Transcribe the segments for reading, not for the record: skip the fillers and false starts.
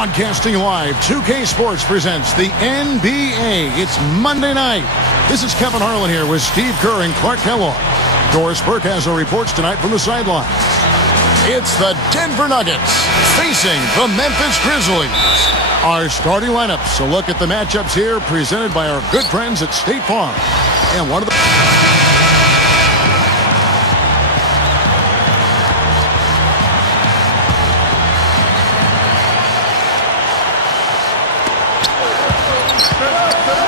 Broadcasting live, 2K Sports presents the NBA. It's Monday night. This is Kevin Harlan here with Steve Kerr and Clark Kellogg. Doris Burke has our reports tonight from the sideline. It's the Denver Nuggets facing the Memphis Grizzlies. Our starting lineups. A look at the matchups here presented by our good friends at State Farm. And one of the...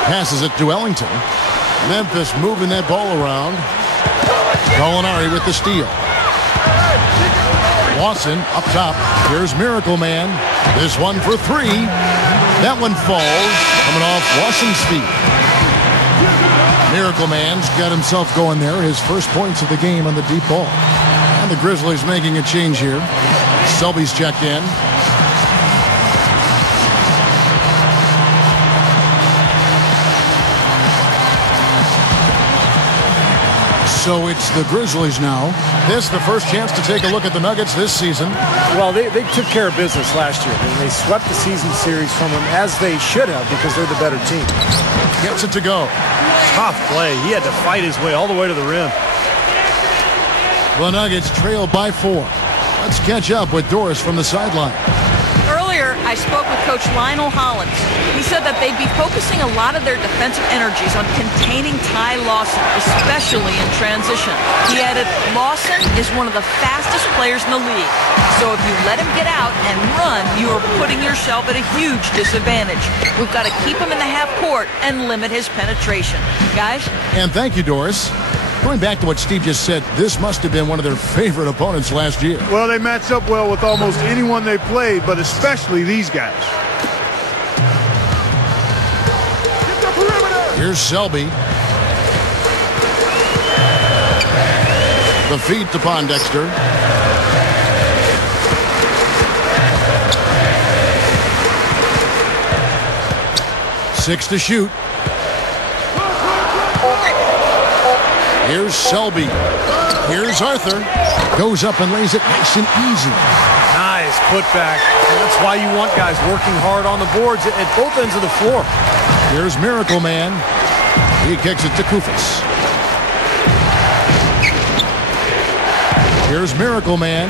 Passes it to Ellington. Memphis moving that ball around. Gallinari with the steal. Lawson up top. Here's Miracle Man. This one for three. That one falls. Coming off Lawson's feet. Miracle Man's got himself going there. His first points of the game on the deep ball. And the Grizzlies making a change here. Selby's checked in. So it's the Grizzlies now. This the first chance to take a look at the Nuggets this season. Well, they took care of business last year. And they swept the season series from them, as they should have, because they're the better team. Gets it to go. Tough play. He had to fight his way all the way to the rim. The Nuggets trail by 4. Let's catch up with Doris from the sideline. Earlier, I spoke with Coach Lionel Hollins. He said that they'd be focusing a lot of their defensive energies on containing Ty Lawson, especially in transition. He added, Lawson is one of the fastest players in the league. So if you let him get out and run, you are putting yourself at a huge disadvantage. We've got to keep him in the half court and limit his penetration. Guys? And thank you, Doris. Going back to what Steve just said, this must have been one of their favorite opponents last year. Well, they matched up well with almost anyone they played, but especially these guys. Here's Selby. The feed to Pondexter. Six to shoot. Here's Selby. Here's Arthur. Goes up and lays it nice and easy. Nice putback. That's why you want guys working hard on the boards at both ends of the floor. Here's Miracle Man. He kicks it to Kufis. Here's Miracle Man.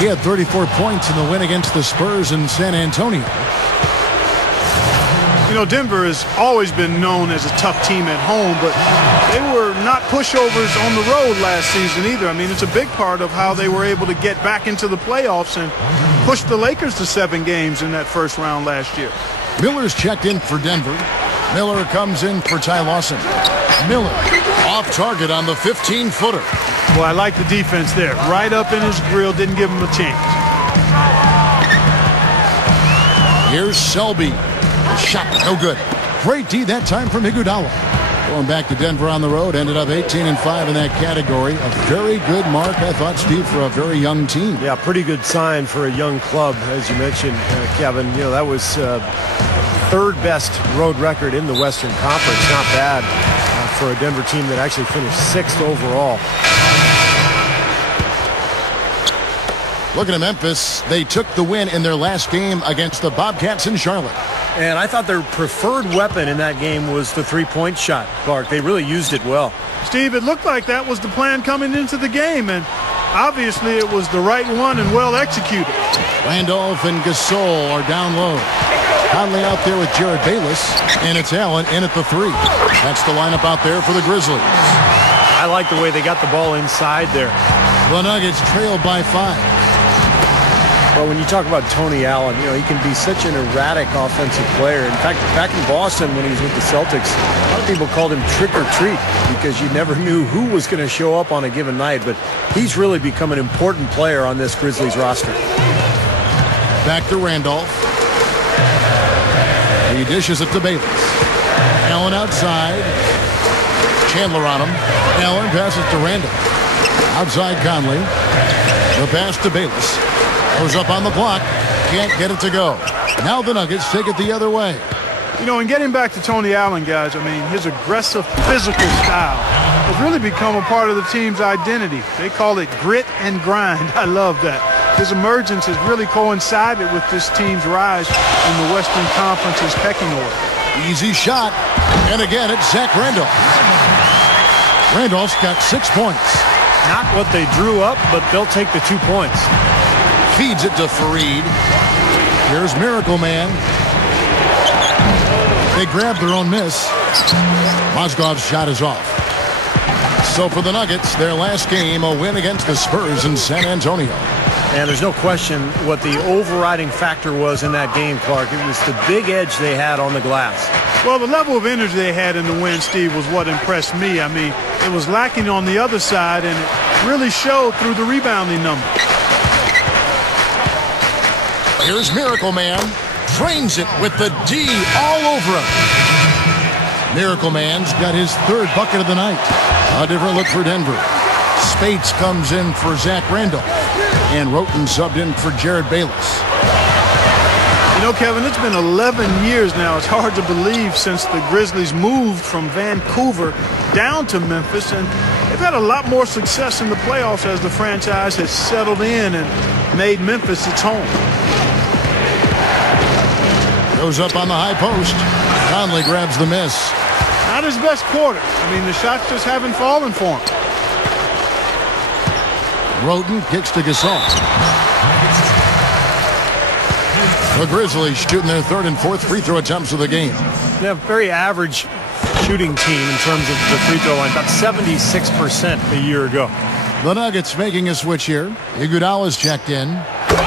He had 34 points in the win against the Spurs in San Antonio. You know, Denver has always been known as a tough team at home, but they were not pushovers on the road last season either. I mean, it's a big part of how they were able to get back into the playoffs and push the Lakers to 7 games in that first round last year. Miller's checked in for Denver. Miller comes in for Ty Lawson. Miller off target on the 15-footer. Well, I like the defense there. Right up in his grill, didn't give him a chance. Here's Selby. Shot no good. Great D that time from Iguodala. Going back to Denver on the road, ended up 18-5 in that category. A very good mark, I thought, Steve, for a very young team. Yeah, pretty good sign for a young club, as you mentioned, Kevin. You know, that was third best road record in the Western Conference. Not bad for a Denver team that actually finished 6th overall. Looking at Memphis, they took the win in their last game against the Bobcats in Charlotte. And I thought their preferred weapon in that game was the three-point shot, Clark. They really used it well. Steve, it looked like that was the plan coming into the game, and obviously it was the right one and well executed. Randolph and Gasol are down low. Conley out there with Jared Bayless, and it's Allen in at the 3. That's the lineup out there for the Grizzlies. I like the way they got the ball inside there. The Nuggets trail by 5. Well, when you talk about Tony Allen, you know, he can be such an erratic offensive player. In fact, back in Boston when he was with the Celtics, a lot of people called him trick or treat because you never knew who was going to show up on a given night. But he's really become an important player on this Grizzlies roster. Back to Randolph. He dishes it to Bayless. Allen outside. Chandler on him. Allen passes to Randolph. Outside Conley. The pass to Bayless. Goes up on the block. Can't get it to go. Now the Nuggets take it the other way. You know, in getting back to Tony Allen, guys, I mean, his aggressive physical style has really become a part of the team's identity. They call it grit and grind. I love that. his emergence has really coincided with this team's rise in the Western Conference's pecking order. Easy shot. And again, it's Zach Randolph. Randolph's got 6 points. Not what they drew up, but they'll take the 2 points. Feeds it to Fareed. Here's Miracle Man. They grab their own miss. Mozgov's shot is off. So for the Nuggets, their last game, a win against the Spurs in San Antonio. And there's no question what the overriding factor was in that game, Clark. It was the big edge they had on the glass. Well, the level of energy they had in the win, Steve, was what impressed me. I mean, it was lacking on the other side, and it really showed through the rebounding numbers. Here's Miracle Man. Drains it with the D all over him. Miracle Man's got his 3rd bucket of the night. A different look for Denver. Spates comes in for Zach Randolph. And Roten subbed in for Jared Bayless. You know, Kevin, it's been 11 years now. It's hard to believe since the Grizzlies moved from Vancouver down to Memphis. And they've had a lot more success in the playoffs as the franchise has settled in and made Memphis its home. Goes up on the high post. Conley grabs the miss. Not his best quarter. I mean, the shots just haven't fallen for him. Roten kicks to Gasol. The Grizzlies shooting their 3rd and 4th free throw attempts of the game. They have a very average shooting team in terms of the free throw line, about 76% a year ago. The Nuggets making a switch here. Iguodala's checked in.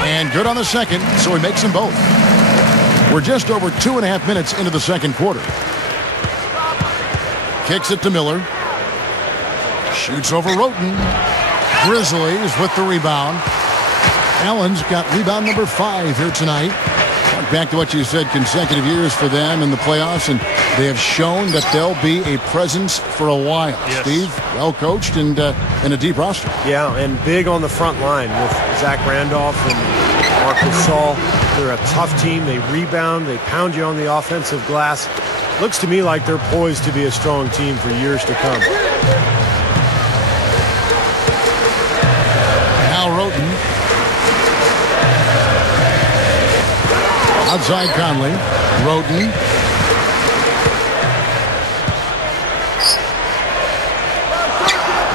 And good on the second, so he makes them both. We're just over 2.5 minutes into the second quarter. Kicks it to Miller. Shoots over Roten. Grizzlies with the rebound. Allen's got rebound number 5 here tonight. Back to what you said, consecutive years for them in the playoffs, and they have shown that they'll be a presence for a while. Yes. Steve, well coached and in a deep roster. Yeah, and big on the front line with Zach Randolph and Marc Gasol. They're a tough team. They rebound. They pound you on the offensive glass. Looks to me like they're poised to be a strong team for years to come. Now Roten. Outside Conley. Roten.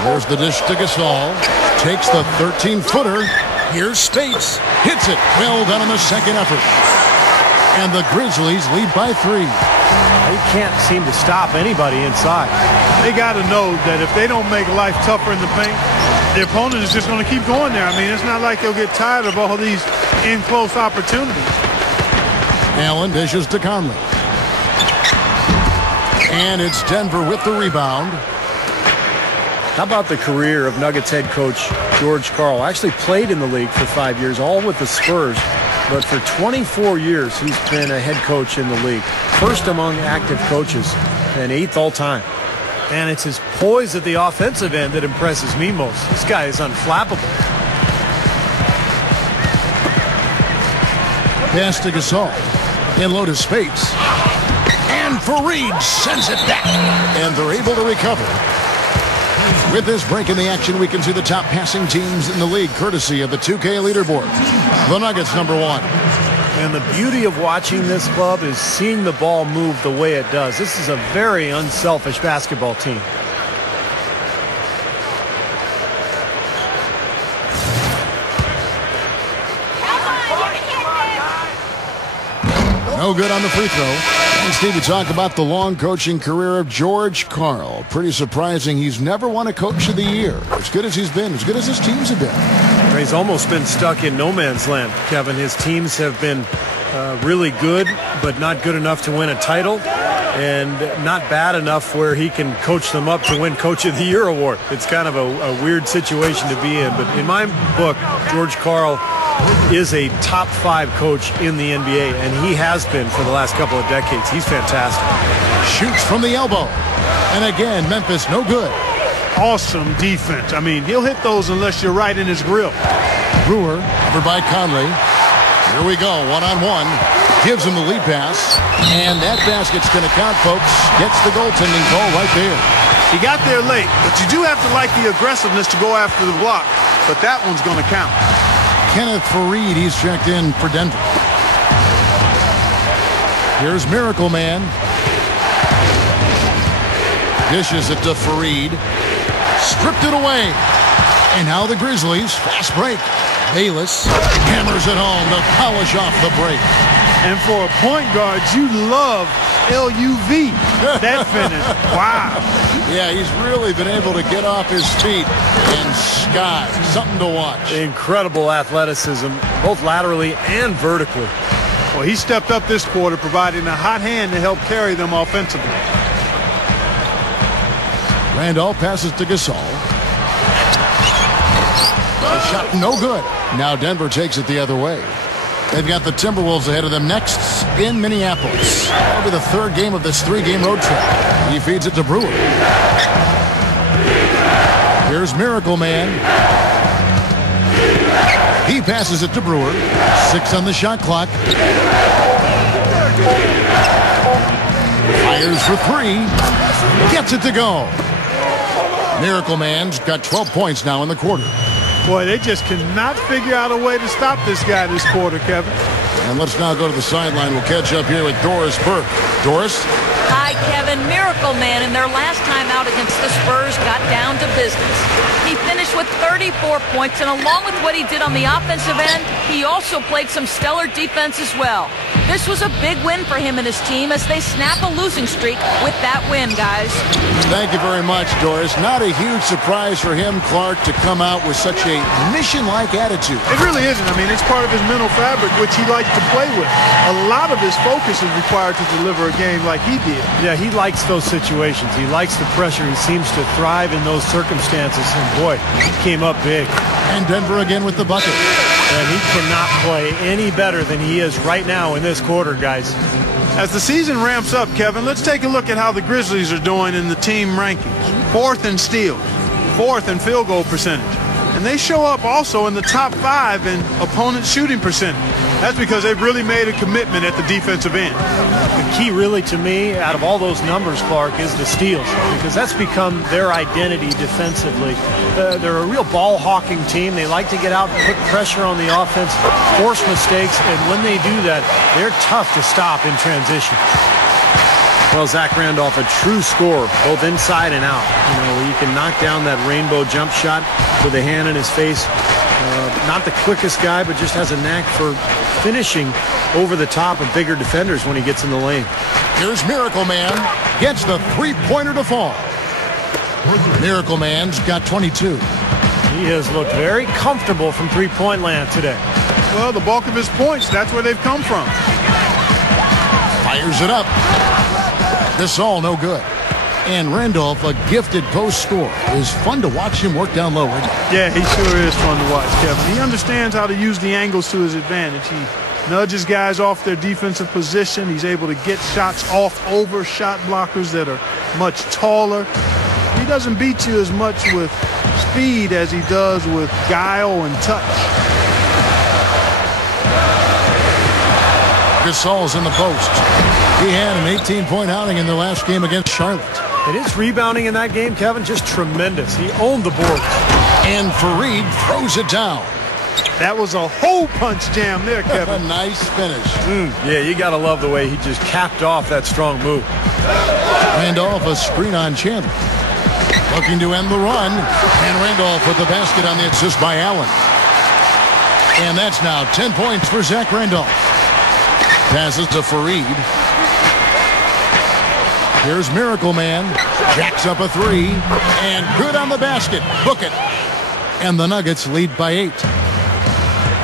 There's the dish to Gasol. Takes the 13-footer. Here's Spates. Hits it. Well done on the second effort. And the Grizzlies lead by 3. They can't seem to stop anybody inside. They got to know that if they don't make life tougher in the paint, the opponent is just going to keep going there. I mean, it's not like they'll get tired of all these in-close opportunities. Allen dishes to Conley. And it's Denver with the rebound. How about the career of Nuggets head coach George Karl? Actually played in the league for 5 years, all with the Spurs. But for 24 years, he's been a head coach in the league. First among active coaches and 8th all time. And it's his poise at the offensive end that impresses me most. This guy is unflappable. Pass to Gasol. In low to Spates. And Fareed sends it back. And they're able to recover. With this break in the action, we can see the top passing teams in the league, courtesy of the 2K leaderboard. The Nuggets, number 1. And the beauty of watching this club is seeing the ball move the way it does. This is a very unselfish basketball team. No good on the free throw. And Steve, you talk about the long coaching career of George Karl. Pretty surprising. He's never won a Coach of the Year. As good as he's been, as good as his teams have been. He's almost been stuck in no man's land, Kevin. His teams have been really good, but not good enough to win a title, and not bad enough where he can coach them up to win Coach of the Year award. It's kind of a weird situation to be in. But in my book, George Karl is a top 5 coach in the NBA, and he has been for the last couple of decades. He's fantastic. Shoots from the elbow. And again, Memphis no good. Awesome defense. I mean, he'll hit those unless you're right in his grill. Brewer, covered by Conley. Here we go, one-on-one. Gives him the lead pass. And that basket's going to count, folks. Gets the goaltending call right there. He got there late, but you do have to like the aggressiveness to go after the block. But that one's going to count. Kenneth Fareed. He's checked in for Denver. Here's Miracle Man. Dishes it to Fareed. Stripped it away. And now the Grizzlies. Fast break. Bayless hammers it home to polish off the break. And for a point guard, you love LUV, that finish. Wow. Yeah, he's really been able to get off his feet and sky. Something to watch. Incredible athleticism, both laterally and vertically. Well, he stepped up this quarter, providing a hot hand to help carry them offensively. Randolph passes to Gasol. The shot no good. Now Denver takes it the other way. They've got the Timberwolves ahead of them next in Minneapolis. That'll be the third game of this three-game road trip. He feeds it to Brewer. Here's Miracle Man. He passes it to Brewer. 6 on the shot clock. Fires for 3. Gets it to go. Miracle Man's got 12 points now in the quarter. Boy, they just cannot figure out a way to stop this guy this quarter, Kevin. And let's now go to the sideline. We'll catch up here with Doris Burke. Doris? Hi, Kevin. Miracle Man in their last time out against the Spurs got down to business. He finished with 34 points, and along with what he did on the offensive end, he also played some stellar defense as well. This was a big win for him and his team as they snap a losing streak with that win, guys. Thank you very much, Doris. Not a huge surprise for him, Clark, to come out with such a mission-like attitude. It really isn't. I mean, it's part of his mental fabric, which he likes to play with. A lot of his focus is required to deliver a game like he did. Yeah, he likes those situations. He likes the pressure. He seems to thrive in those circumstances. And boy, he came up big. And Denver again with the bucket. And he cannot play any better than he is right now in this quarter, guys. As the season ramps up, Kevin, let's take a look at how the Grizzlies are doing in the team rankings. 4th in steals, 4th in field goal percentage. And they show up also in the top 5 in opponent shooting percentage. That's because they've really made a commitment at the defensive end. The key really to me out of all those numbers, Clark, is the steals, because that's become their identity defensively. They're a real ball-hawking team. They like to get out and put pressure on the offense, force mistakes, and when they do that, they're tough to stop in transition. Well, Zach Randolph, a true scorer, both inside and out. You know, he can knock down that rainbow jump shot with a hand in his face. Not the quickest guy, but just has a knack for finishing over the top of bigger defenders when he gets in the lane. Here's Miracle Man. Gets the three-pointer to fall. Miracle Man's got 22. He has looked very comfortable from three-point land today. Well, the bulk of his points, that's where they've come from. Fires it up. This all no good. And Randolph, a gifted post scorer. It is fun to watch him work down low. Yeah, he sure is fun to watch, Kevin. He understands how to use the angles to his advantage. He nudges guys off their defensive position. He's able to get shots off over shot blockers that are much taller. He doesn't beat you as much with speed as he does with guile and touch. Gasol's in the post. He had an 18-point outing in their last game against Charlotte. And his rebounding in that game, Kevin, just tremendous. He owned the board. And Fareed throws it down. That was a hole punch jam there, Kevin. A nice finish. Yeah, you got to love the way he just capped off that strong move. Randolph, a screen on Chandler. Looking to end the run. And Randolph with the basket on the assist by Allen. And that's now 10 points for Zach Randolph. Passes to Fareed. Here's Miracle Man. Jacks up a 3. And good on the basket. Book it. And the Nuggets lead by 8.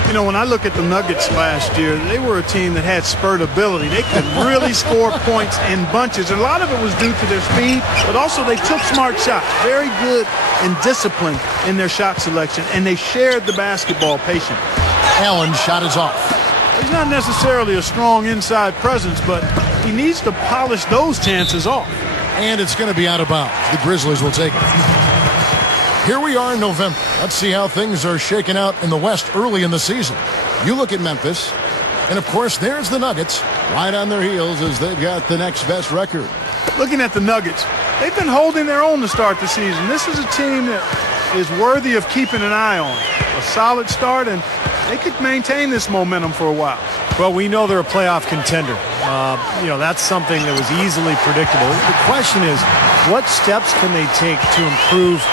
You know, when I look at the Nuggets last year, they were a team that had spurt ability. They could really score points in bunches. And a lot of it was due to their speed, but also they took smart shots. Very good and disciplined in their shot selection, and they shared the basketball patiently. Allen's shot is off. He's not necessarily a strong inside presence, but he needs to polish those chances off. And it's going to be out of bounds. The Grizzlies will take it. Here we are in November. Let's see how things are shaking out in the West early in the season. You look at Memphis, and of course, there's the Nuggets right on their heels as they've got the next best record. Looking at the Nuggets, they've been holding their own to start the season. This is a team that is worthy of keeping an eye on. A solid start, and they could maintain this momentum for a while. Well, we know they're a playoff contender. That's something that was easily predictable. The question is, what steps can they take to improve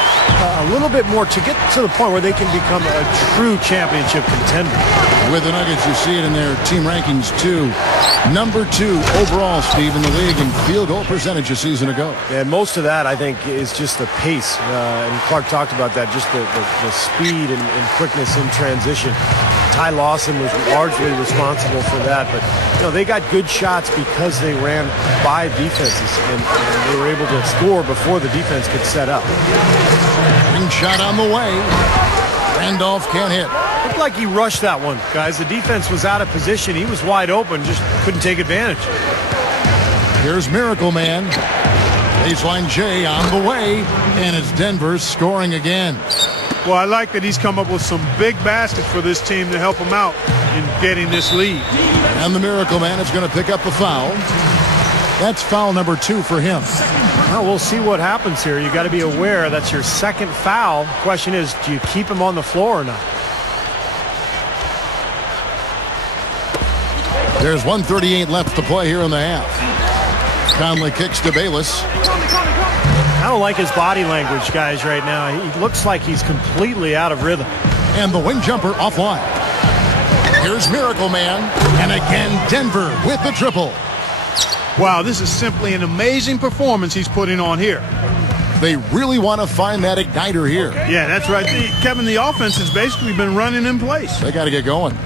a little bit more to get to the point where they can become a true championship contender? With the Nuggets, you see it in their team rankings, too. Number 2 overall, Steve, in the league in field goal percentage a season ago. And most of that, I think, is just the pace. And Clark talked about that, just the speed and quickness in transition. Ty Lawson was largely responsible for that, but they got good shots because they ran by defenses, and they were able to score before the defense could set up. Ring shot on the way. Randolph can't hit. Looked like he rushed that one, guys. The defense was out of position. He was wide open, just couldn't take advantage. Here's Miracle Man. Baseline J on the way, and it's Denver scoring again. Well, I like that he's come up with some big baskets for this team to help him out in getting this lead. And the Miracle Man is going to pick up a foul. That's foul number 2 for him. Well, we'll see what happens here. You got to be aware that's your second foul. Question is, do you keep him on the floor or not? There's 1:38 left to play here in the half. Conley kicks to Bayless. I don't like his body language, guys, right now. He looks like he's completely out of rhythm. And the wing jumper offline. Here's Miracle Man. And again, Denver with the triple. Wow, this is simply an amazing performance he's putting on here. They really want to find that igniter here. Yeah, that's right. Kevin, the offense has basically been running in place. They got to get going.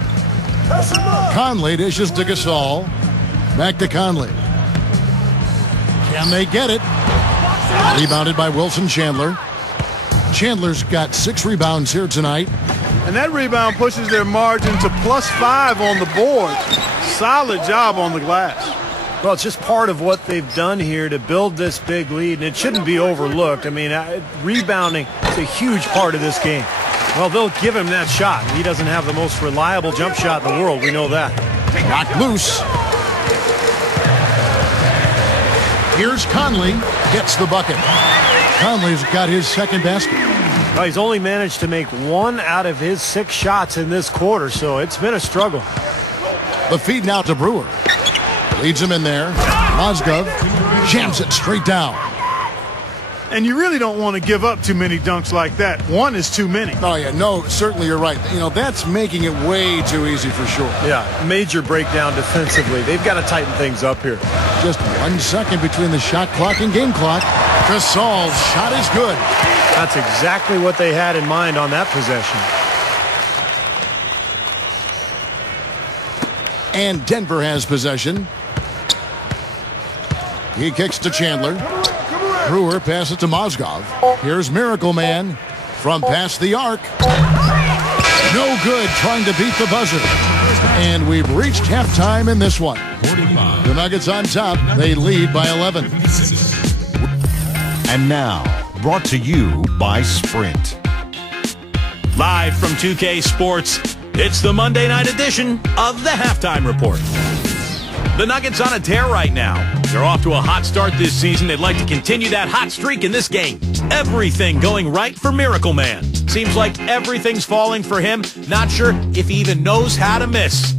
Conley dishes to Gasol. Back to Conley. Can they get it? Rebounded by Wilson Chandler. Chandler's got 6 rebounds here tonight. And that rebound pushes their margin to +5 on the board. Solid job on the glass. Well, it's just part of what they've done here to build this big lead, and it shouldn't be overlooked. I mean, rebounding is a huge part of this game. Well, they'll give him that shot. He doesn't have the most reliable jump shot in the world. We know that. Knocked loose. Here's Conley. Gets the bucket. Conley's got his second basket. Well, he's only managed to make 1 out of his 6 shots in this quarter, so it's been a struggle. The feed now to Brewer. Leads him in there. Mozgov jams it straight down. And you really don't want to give up too many dunks like that. 1 is too many. Oh, yeah. No, certainly you're right. That's making it way too easy for sure. Yeah, major breakdown defensively. They've got to tighten things up here. Just 1 second between the shot clock and game clock. Gasol's shot is good. That's exactly what they had in mind on that possession. And Denver has possession. He kicks to Chandler. Brewer passes to Mozgov. Here's Miracle Man from past the arc. No good, trying to beat the buzzer. And we've reached halftime in this one. The Nuggets on top. They lead by 11. And now, brought to you by Sprint. Live from 2K Sports, it's the Monday night edition of the Halftime Report. The Nuggets on a tear right now. They're off to a hot start this season. They'd like to continue that hot streak in this game. Everything going right for Miracle Man. Seems like everything's falling for him. Not sure if he even knows how to miss.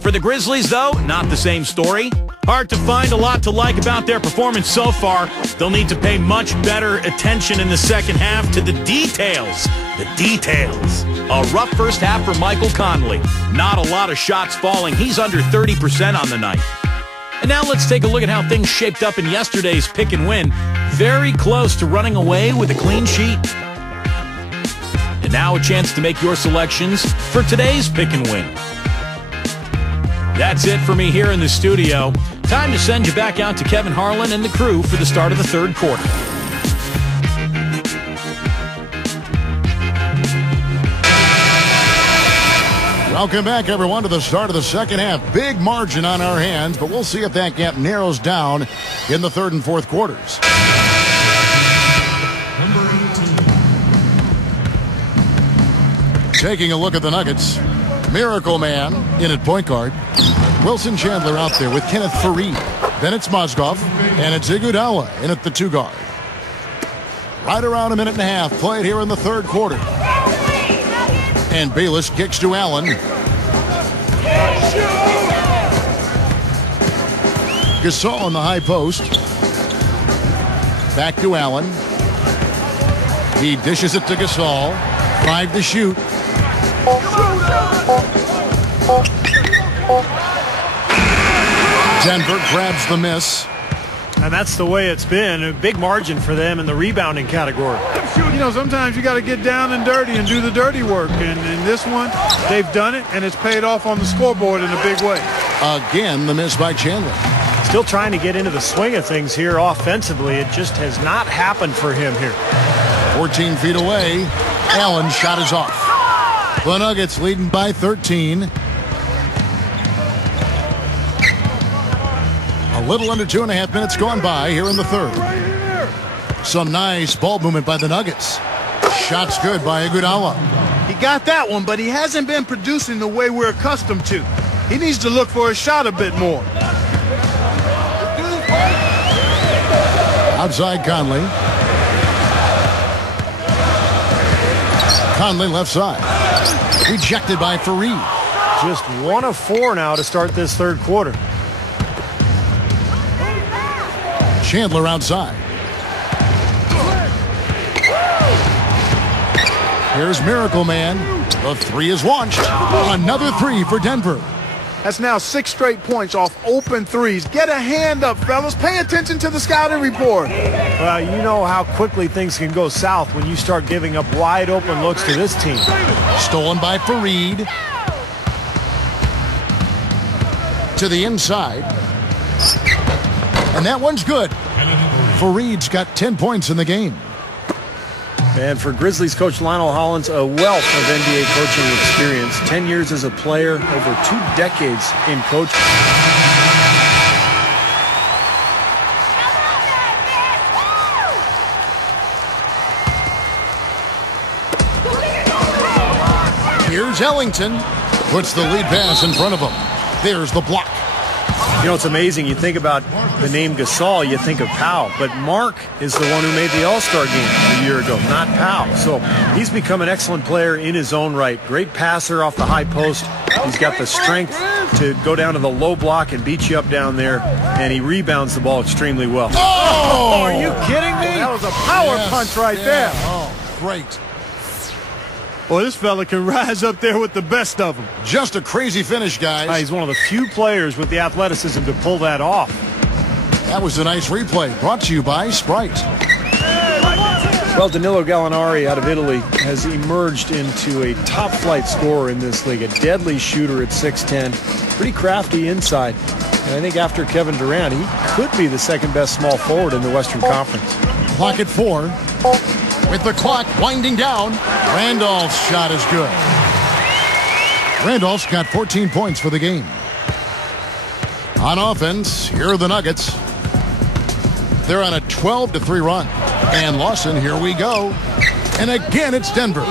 For the Grizzlies, though, not the same story. Hard to find a lot to like about their performance so far. They'll need to pay much better attention in the second half to the details. The details. A rough first half for Michael Conley. Not a lot of shots falling. He's under 30% on the night. And now let's take a look at how things shaped up in yesterday's pick and win. Very close to running away with a clean sheet. And now a chance to make your selections for today's pick and win. That's it for me here in the studio. Time to send you back out to Kevin Harlan and the crew for the start of the third quarter. Welcome back, everyone, to the start of the second half. Big margin on our hands, but we'll see if that gap narrows down in the third and fourth quarters. Taking a look at the Nuggets. Miracle Man in at point guard. Wilson Chandler out there with Kenneth Faried. Then it's Mozgov, and it's Iguodala in at the 2 guard. Right around a minute and a half played here in the third quarter. And Bayless kicks to Allen. Gasol on the high post. Back to Allen. He dishes it to Gasol. 5 to shoot. Denver grabs the miss. And that's the way it's been. A big margin for them in the rebounding category. You know, sometimes you got to get down and dirty and do the dirty work. And in this one, they've done it, and it's paid off on the scoreboard in a big way. Again, the miss by Chandler. Still trying to get into the swing of things here offensively. It just has not happened for him here. 14 feet away. Allen's shot is off. The Nuggets leading by 13. A little under 2.5 minutes gone by here in the third. Some nice ball movement by the Nuggets. Shot's good by Iguodala. He got that one, but he hasn't been producing the way we're accustomed to. He needs to look for a shot a bit more. Outside Conley. Conley left side. Rejected by Fareed. Just 1 of 4 now to start this third quarter. Chandler outside. Here's Miracle Man. The 3 is launched. Another 3 for Denver. That's now 6 straight points off open threes. Get a hand up, fellas. Pay attention to the scouting report. Well, you know how quickly things can go south when you start giving up wide open looks to this team. Stolen by Fareed. To the inside. And that one's good. Fareed's got 10 points in the game. And for Grizzlies coach Lionel Hollins, a wealth of NBA coaching experience. 10 years as a player, over 2 decades in coaching. Here's Ellington. Puts the lead pass in front of him. There's the block. You know, it's amazing. You think about the name Gasol, you think of Powell. But Mark is the one who made the All-Star game a year ago, not Powell. So he's become an excellent player in his own right. Great passer off the high post. He's got the strength to go down to the low block and beat you up down there. And he rebounds the ball extremely well. Oh! Are you kidding me? That was a power punch right there. Oh, great. Well, this fella can rise up there with the best of them. Just a crazy finish, guys. He's one of the few players with the athleticism to pull that off. That was a nice replay. Brought to you by Sprite. Well, Danilo Gallinari out of Italy has emerged into a top-flight scorer in this league. A deadly shooter at 6'10". Pretty crafty inside. And I think after Kevin Durant, he could be the second-best small forward in the Western Conference. Clock at 4. With the clock winding down, Randolph's shot is good. Randolph's got 14 points for the game. On offense, here are the Nuggets. They're on a 12-3 run. And Lawson, here we go. And again, it's Denver.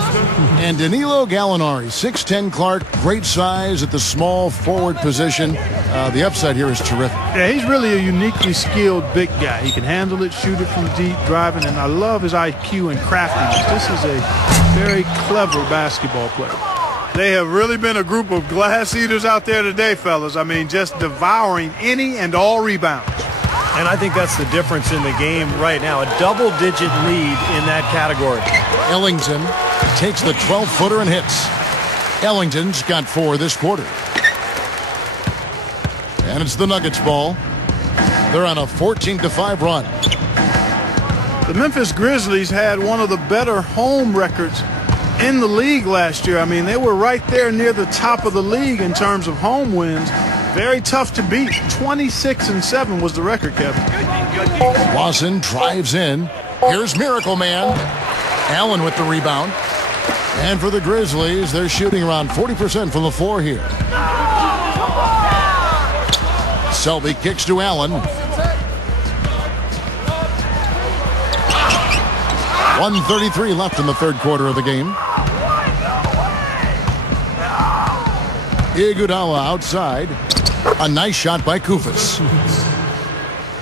And Danilo Gallinari, 6'10" Clark, great size at the small forward position. The upside here is terrific. Yeah, he's really a uniquely skilled big guy. He can handle it, shoot it from deep, driving, and I love his IQ and craftiness. This is a very clever basketball player. They have really been a group of glass eaters out there today, fellas. I mean, just devouring any and all rebounds. And I think that's the difference in the game right now. A double-digit lead in that category. Ellington takes the 12-footer and hits. Ellington's got 4 this quarter. And it's the Nuggets ball. They're on a 14-5 run. The Memphis Grizzlies had one of the better home records in the league last year. I mean, they were right there near the top of the league in terms of home wins. Very tough to beat. 26-7 was the record, Kevin. Lawson drives in. Here's Miracle Man. Allen with the rebound. And for the Grizzlies, they're shooting around 40% from the floor here. Selby kicks to Allen. 1:33 left in the third quarter of the game. Iguodala outside. A nice shot by Koufos.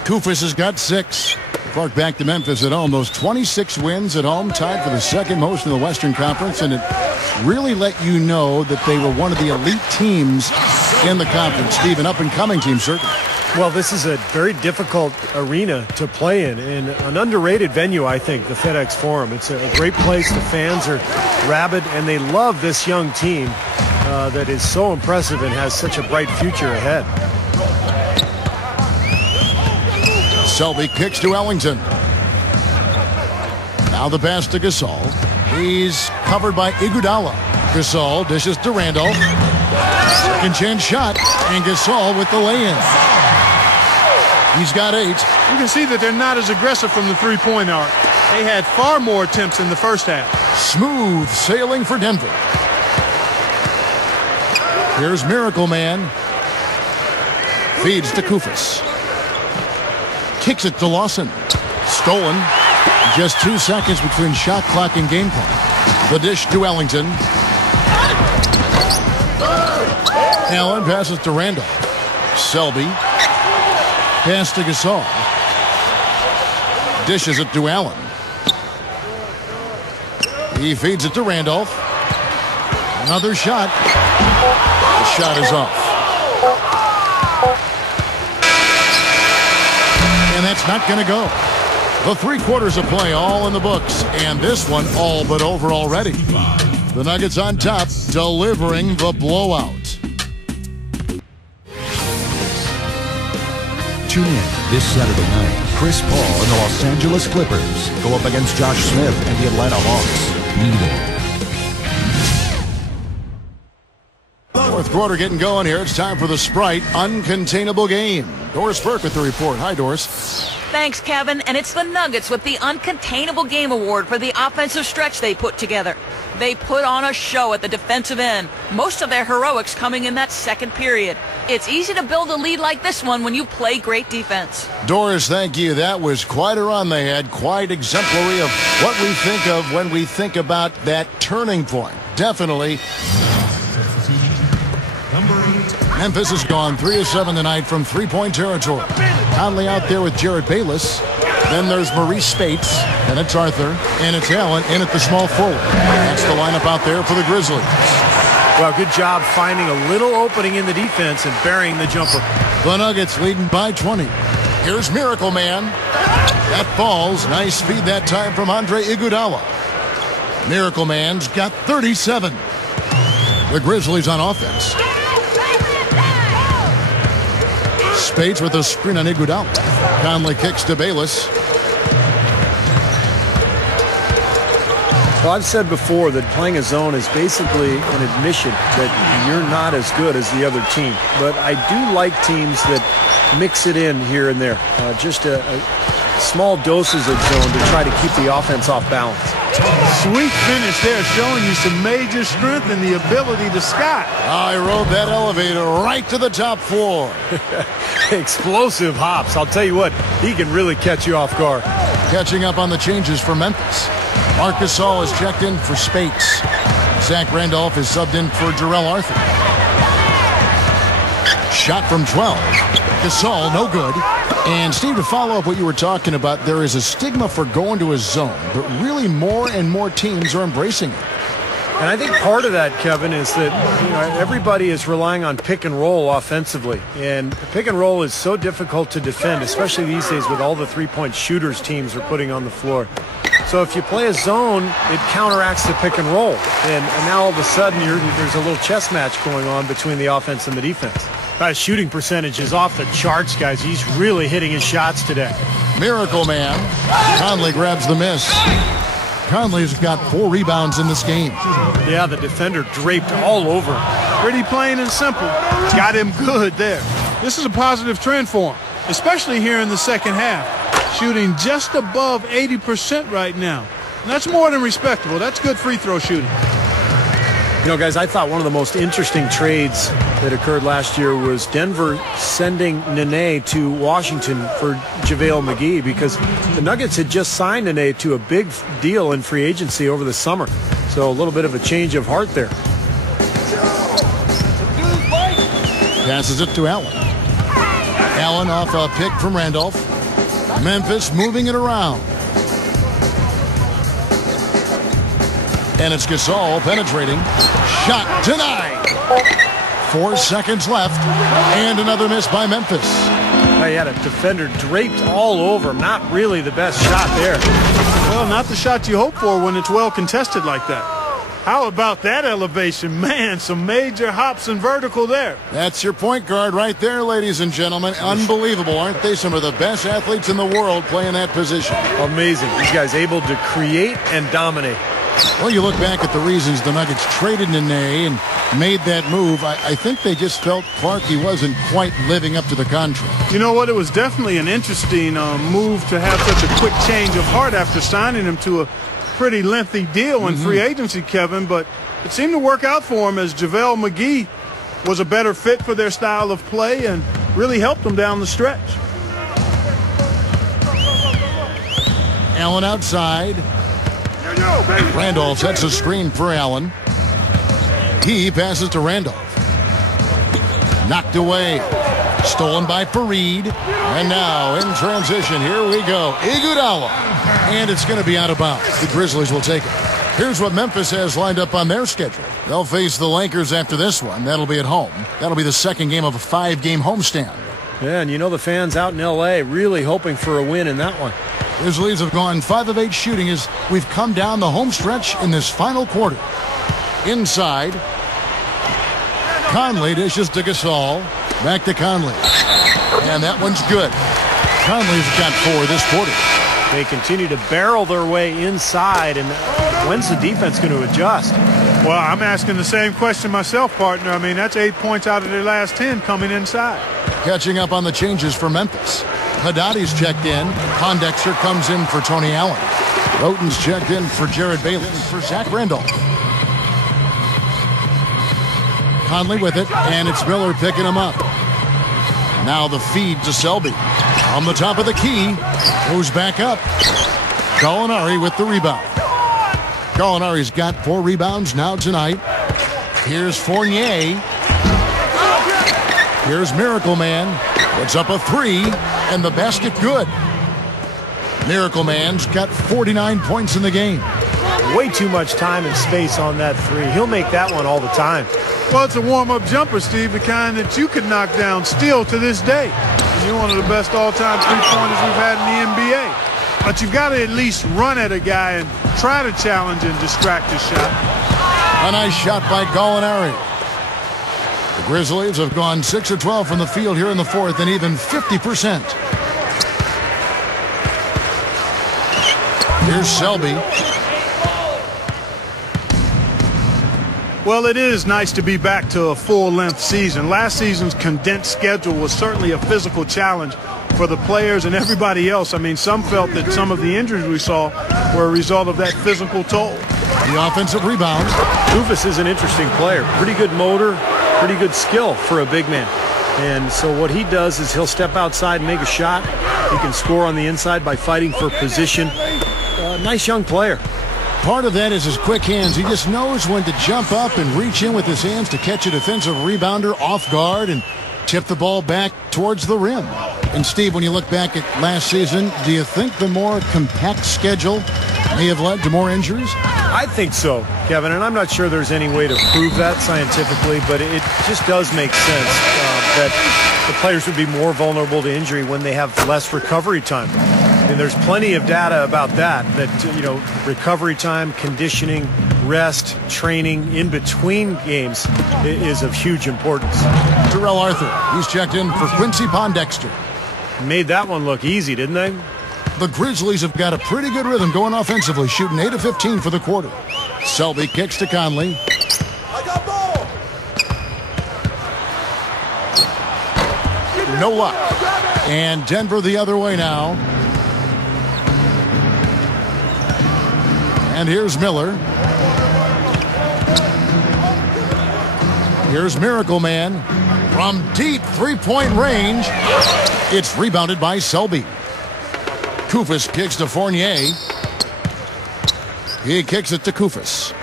Koufos has got 6. Clark back to Memphis at home. Those 26 wins at home, tied for the second most in the Western Conference, and it really let you know that they were one of the elite teams in the conference. Steve, an up-and-coming team, certainly. Well, this is a very difficult arena to play in, and an underrated venue, I think, the FedEx Forum. It's a great place. The fans are rabid, and they love this young team that is so impressive and has such a bright future ahead. Selby kicks to Ellington. Now the pass to Gasol. He's covered by Iguodala. Gasol dishes to Randolph. Second chance shot, and Gasol with the lay-in. He's got 8. You can see that they're not as aggressive from the three-point arc. They had far more attempts in the first half. Smooth sailing for Denver. Here's Miracle Man. Feeds to Kufis. Kicks it to Lawson. Stolen. Just 2 seconds between shot clock and game clock. The dish to Ellington. Allen passes to Randolph. Selby. Pass to Gasol. Dishes it to Allen. He feeds it to Randolph. Another shot. The shot is off. And that's not going to go. The 3 quarters of play all in the books. And this one all but over already. The Nuggets on top, delivering the blowout. Tune in this Saturday night. Chris Paul and the Los Angeles Clippers go up against Josh Smith and the Atlanta Hawks. Be there. Fourth quarter getting going here. It's time for the Sprite Uncontainable Game. Doris Burke with the report. Hi, Doris. Thanks, Kevin. And it's the Nuggets with the Uncontainable Game Award for the offensive stretch they put together. They put on a show at the defensive end, most of their heroics coming in that second period. It's easy to build a lead like this one when you play great defense. Doris, thank you. That was quite a run they had, quite exemplary of what we think of when we think about that turning point. Definitely. Memphis has gone 3 of 7 tonight from three-point territory. Conley out there with Jared Bayless. Then there's Maurice Spates, and it's Arthur, and it's Allen in at the small forward. That's the lineup out there for the Grizzlies. Well, good job finding a little opening in the defense and burying the jumper. The Nuggets leading by 20. Here's Miracle Man. That falls. Nice feed that time from Andre Iguodala. Miracle Man's got 37. The Grizzlies on offense. Spates with a screen on Iguodala. Conley kicks to Bayless. Well, I've said before that playing a zone is basically an admission that you're not as good as the other team. But I do like teams that mix it in here and there. Just a small doses of zone to try to keep the offense off balance. Sweet finish there, showing you some major strength and the ability to sky. I rode that elevator right to the top floor. Explosive hops. I'll tell you what, he can really catch you off guard. Catching up on the changes for Memphis. Marc Gasol is checked in for Spates. Zach Randolph is subbed in for Jarrell Arthur. Shot from 12. Gasol, no good. And Steve, to follow up what you were talking about, there is a stigma for going to a zone, but really more and more teams are embracing it. And I think part of that, Kevin, is that everybody is relying on pick and roll offensively. And pick and roll is so difficult to defend, especially these days with all the three-point shooters teams are putting on the floor. So if you play a zone, it counteracts the pick and roll. And now all of a sudden there's a little chess match going on between the offense and the defense. His shooting percentage is off the charts, guys. He's really hitting his shots today. Miracle Man. Conley grabs the miss. Conley's got 4 rebounds in this game. Yeah, the defender draped all over him. Pretty plain and simple. Got him good there. This is a positive trend for him, especially here in the second half. Shooting just above 80% right now. And that's more than respectable. That's good free throw shooting. You know, guys, I thought one of the most interesting trades that occurred last year was Denver sending Nene to Washington for JaVale McGee, because the Nuggets had just signed Nene to a big deal in free agency over the summer. So a little bit of a change of heart there. Passes it to Allen. Allen off a pick from Randolph. Memphis moving it around. And it's Gasol penetrating. Shot denied. 4 seconds left. And another miss by Memphis. He had a defender draped all over him. Not really the best shot there. Well, not the shot you hope for when it's well contested like that. How about that elevation? Man, some major hops and vertical there. That's your point guard right there, ladies and gentlemen. Unbelievable, aren't they? Some of the best athletes in the world playing that position. Amazing. These guys able to create and dominate. Well, you look back at the reasons the Nuggets traded Nene and made that move. I think they just felt Clark, he wasn't quite living up to the contract. You know what? It was definitely an interesting move to have such a quick change of heart after signing him to a pretty lengthy deal in free agency, Kevin. But it seemed to work out for him as JaVale McGee was a better fit for their style of play and really helped them down the stretch. Allen outside. Randolph sets a screen for Allen. He passes to Randolph. Knocked away. Stolen by Fareed. And now in transition, here we go. Iguodala. And it's going to be out of bounds. The Grizzlies will take it. Here's what Memphis has lined up on their schedule. They'll face the Lakers after this one. That'll be at home. That'll be the second game of a 5-game homestand. Yeah, and you know the fans out in L.A. really hoping for a win in that one. Grizzlies have gone 5 of 8 shooting as we've come down the home stretch in this final quarter. Inside. Conley dishes to Gasol. Back to Conley. And that one's good. Conley's got 4 this quarter. They continue to barrel their way inside, and when's the defense going to adjust? Well, I'm asking the same question myself, partner. I mean, that's 8 points out of their last 10 coming inside. Catching up on the changes for Memphis. Haddadi's checked in. Pondexter comes in for Tony Allen. Roten's checked in for Jared Bailey for Zach Randolph. Conley with it, and it's Miller picking him up. Now the feed to Selby. On the top of the key. Goes back up. Gallinari with the rebound. Gallinari's got 4 rebounds now tonight. Here's Fournier. Here's Miracle Man. Puts up a 3, and the basket good. Miracle Man's got 49 points in the game. Way too much time and space on that 3. He'll make that one all the time. Well, it's a warm-up jumper, Steve, the kind that you could knock down still to this day. You're one of the best all-time three-pointers we've had in the NBA. But you've got to at least run at a guy and try to challenge and distract his shot. A nice shot by Gallinari. The Grizzlies have gone 6 of 12 from the field here in the fourth and even 50%. Here's Selby. Well, it is nice to be back to a full-length season. Last season's condensed schedule was certainly a physical challenge for the players and everybody else. I mean, some felt that some of the injuries we saw were a result of that physical toll. The offensive rebound. Koufos is an interesting player. Pretty good motor, pretty good skill for a big man. And so what he does is he'll step outside and make a shot. He can score on the inside by fighting for position. Nice young player. Part of that is his quick hands. He just knows when to jump up and reach in with his hands to catch a defensive rebounder off guard and tip the ball back towards the rim. And Steve, when you look back at last season, do you think the more compact schedule may have led to more injuries? I think so, Kevin, and I'm not sure there's any way to prove that scientifically, but it just does make sense that the players would be more vulnerable to injury when they have less recovery time. And there's plenty of data about that, you know, recovery time, conditioning, rest, training in between games is of huge importance. Terrell Arthur, he's checked in for Quincy Pondexter. Made that one look easy, didn't they? The Grizzlies have got a pretty good rhythm going offensively, shooting 8 of 15 for the quarter. Selby kicks to Conley. No luck. And Denver the other way now. And here's Miller. Here's Miracle Man. From deep three-point range, it's rebounded by Selby. Koufos kicks to Fournier. He kicks it to Koufos.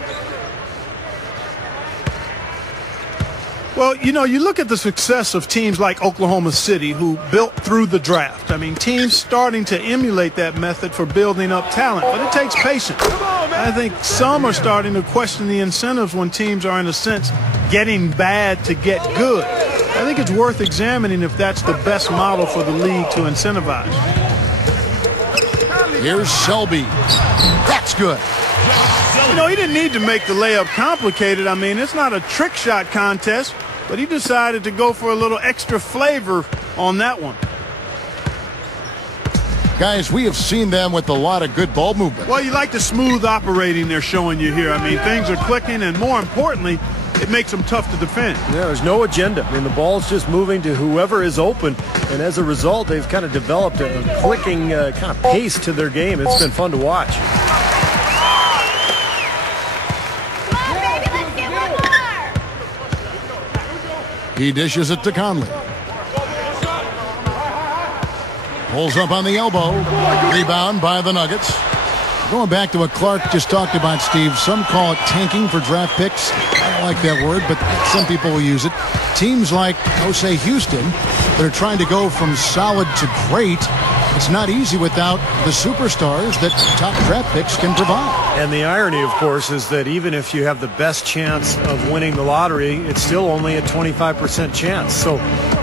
Well, you know, you look at the success of teams like Oklahoma City who built through the draft. I mean, teams starting to emulate that method for building up talent, but it takes patience. I think some are starting to question the incentives when teams are, in a sense, getting bad to get good. I think it's worth examining if that's the best model for the league to incentivize. Here's Selby. That's good. You know, he didn't need to make the layup complicated. I mean, it's not a trick shot contest, but he decided to go for a little extra flavor on that one. Guys, we have seen them with a lot of good ball movement. Well, you like the smooth operating they're showing you here. I mean, things are clicking, and more importantly, it makes them tough to defend. Yeah, there's no agenda. I mean, the ball's just moving to whoever is open, and as a result, they've kind of developed a clicking kind of pace to their game. It's been fun to watch. He dishes it to Conley. Pulls up on the elbow. Rebound by the Nuggets. Going back to what Clark just talked about, Steve, some call it tanking for draft picks. I don't like that word, but some people will use it. Teams like, say, Houston, that are trying to go from solid to great, it's not easy without the superstars that top draft picks can provide. And the irony, of course, is that even if you have the best chance of winning the lottery, it's still only a 25% chance. So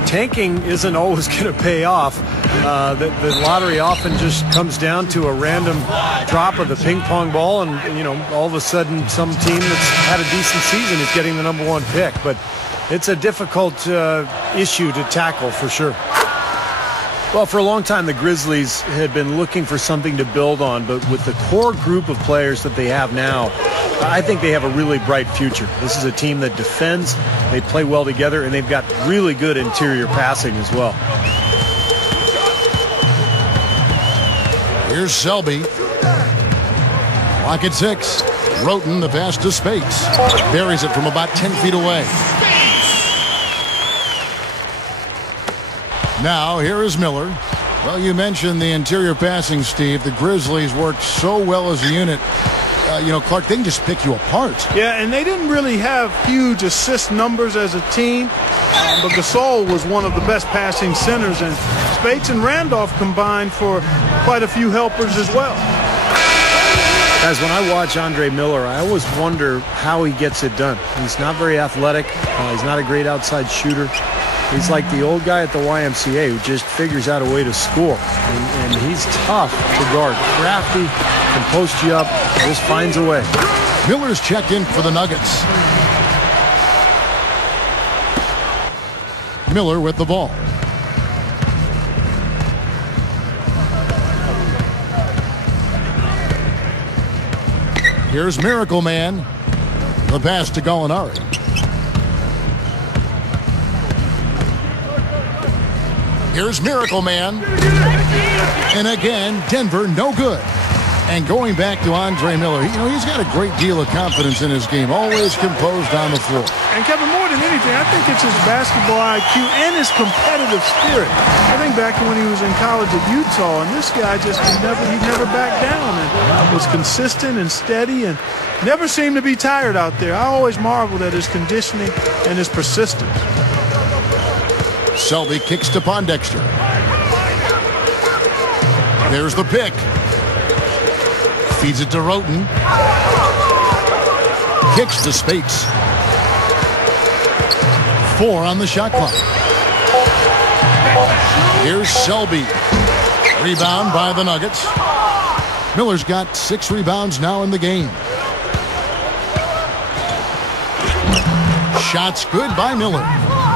tanking isn't always going to pay off. The lottery often just comes down to a random drop of the ping pong ball, and you know, all of a sudden some team that's had a decent season is getting the #1 pick. But it's a difficult issue to tackle for sure. Well, for a long time, the Grizzlies had been looking for something to build on, but with the core group of players that they have now, I think they have a really bright future. This is a team that defends, they play well together, and they've got really good interior passing as well. Here's Selby. Clock at 6. Roten, the pass to Spates. Buries it from about 10 feet away. Now, here is Miller. Well, you mentioned the interior passing, Steve. The Grizzlies worked so well as a unit. You know, Clark, they can just pick you apart. Yeah, and they didn't really have huge assist numbers as a team, but Gasol was one of the best passing centers, and Spates and Randolph combined for quite a few helpers as well. Guys, when I watch Andre Miller, I always wonder how he gets it done. He's not very athletic. He's not a great outside shooter. He's like the old guy at the YMCA who just figures out a way to score. And he's tough to guard. Crafty, can post you up, just finds a way. Miller's checked in for the Nuggets. Miller with the ball. Here's Miracle Man. The pass to Gallinari. Here's Miracle Man. And again, Denver, no good. And going back to Andre Miller, you know, he's got a great deal of confidence in his game, always composed on the floor. And Kevin, more than anything, I think it's his basketball IQ and his competitive spirit. I think back to when he was in college at Utah, and this guy just he never backed down and was consistent and steady and never seemed to be tired out there. I always marveled at his conditioning and his persistence. Selby kicks to Pondexter. There's the pick. Feeds it to Roten. Kicks to Spates. 4 on the shot clock. Here's Selby. Rebound by the Nuggets. Miller's got 6 rebounds now in the game. Shots good by Miller.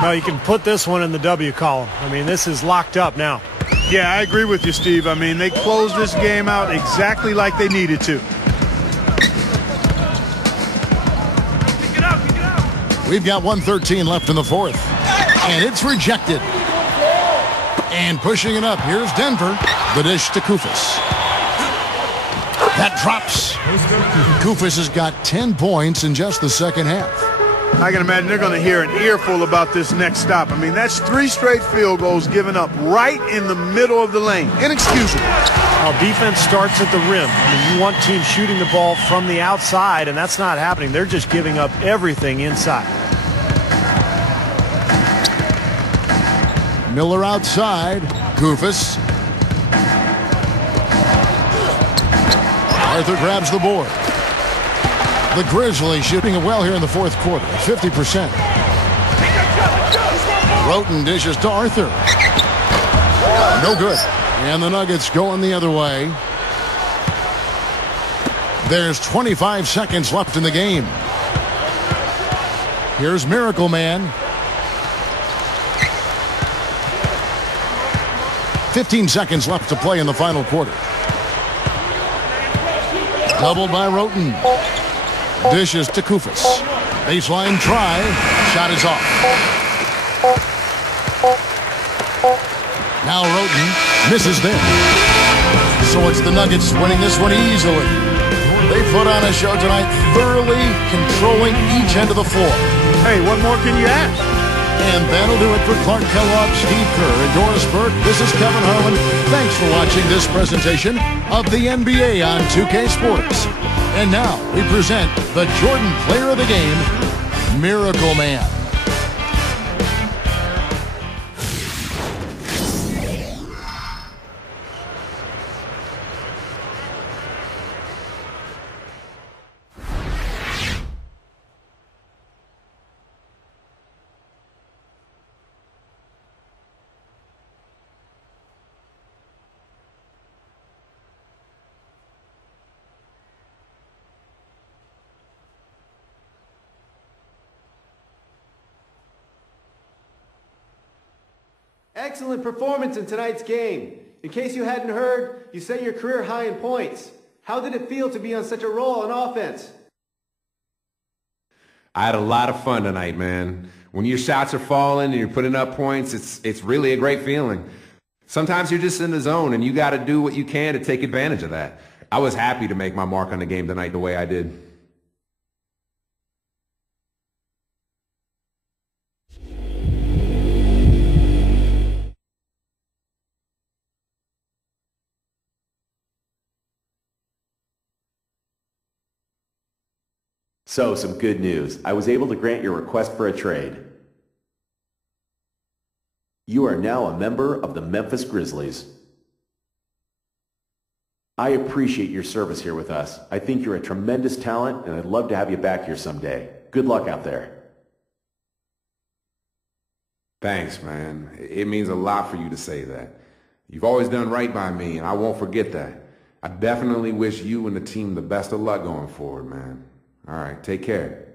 Well, you can put this one in the W column. I mean, this is locked up now. Yeah, I agree with you, Steve. I mean, they closed this game out exactly like they needed to. We've got 1:13 left in the fourth. And it's rejected. And pushing it up, here's Denver. The dish to Koufos. That drops. Koufos has got 10 points in just the second half. I can imagine they're going to hear an earful about this next stop. I mean, that's 3 straight field goals given up right in the middle of the lane. Inexcusable. Now, defense starts at the rim. I mean, you want teams shooting the ball from the outside, and that's not happening. They're just giving up everything inside. Miller outside. Goofus. Arthur grabs the board. The Grizzlies shooting it well here in the fourth quarter at 50%. Roten dishes to Arthur. No good. And the Nuggets going the other way. There's 25 seconds left in the game. Here's Miracle Man. 15 seconds left to play in the final quarter. Doubled by Roten. Dishes to Kufis. Baseline try. Shot is off. Now Roten misses there. So it's the Nuggets winning this one easily. They put on a show tonight, thoroughly controlling each end of the floor. Hey, what more can you ask? And that'll do it for Clark Kellogg, Steve Kerr, and Doris Burke. This is Kevin Harlan. Thanks for watching this presentation of the NBA on 2K Sports. And now we present the Jordan Player of the Game, Miracle Man. Excellent performance in tonight's game. In case you hadn't heard, you set your career high in points. How did it feel to be on such a roll on offense? I had a lot of fun tonight, man. When your shots are falling and you're putting up points, it's really a great feeling. Sometimes you're just in the zone and you got to do what you can to take advantage of that. I was happy to make my mark on the game tonight the way I did. So, some good news. I was able to grant your request for a trade. You are now a member of the Memphis Grizzlies. I appreciate your service here with us. I think you're a tremendous talent, and I'd love to have you back here someday. Good luck out there. Thanks, man. It means a lot for you to say that. You've always done right by me, and I won't forget that. I definitely wish you and the team the best of luck going forward, man. All right, take care.